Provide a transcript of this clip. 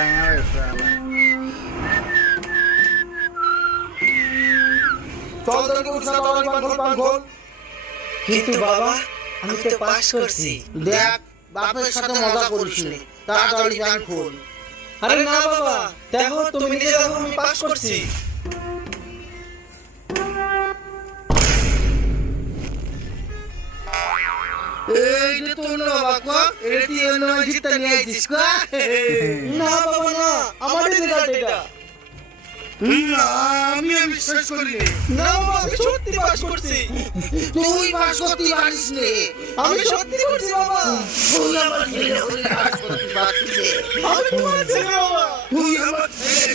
ট্যাঙা হয়েছে চল দেখি উৎসাহ পাঙ্খল। কিন্তু বাবা আমি তো পাস করছি। দেখ বাপের সাথে মজা করিস নি, তাড়াতাড়ি ব্যাংক খোল। আরে না বাবা, দেখো তুমি নিজে দেখো আমি পাস করছি। এই যে তোর না বাবা, এটা তুই অন্য জিততে নিয়ে আইছিস কা? না বাবা না, আমার রেজাল্ট এটা। না, আমি বিশ্বাস করি নি। না বাবা আমি সত্যি পাস করছি। তুই পাস করতে পারিস নি। আমি সত্যি করছি বাবা। তুই আমার ছেলে হলে পাস করতে পারতিস। আমি তোমার ছেলে বাবা। তুই আমার ছেলে।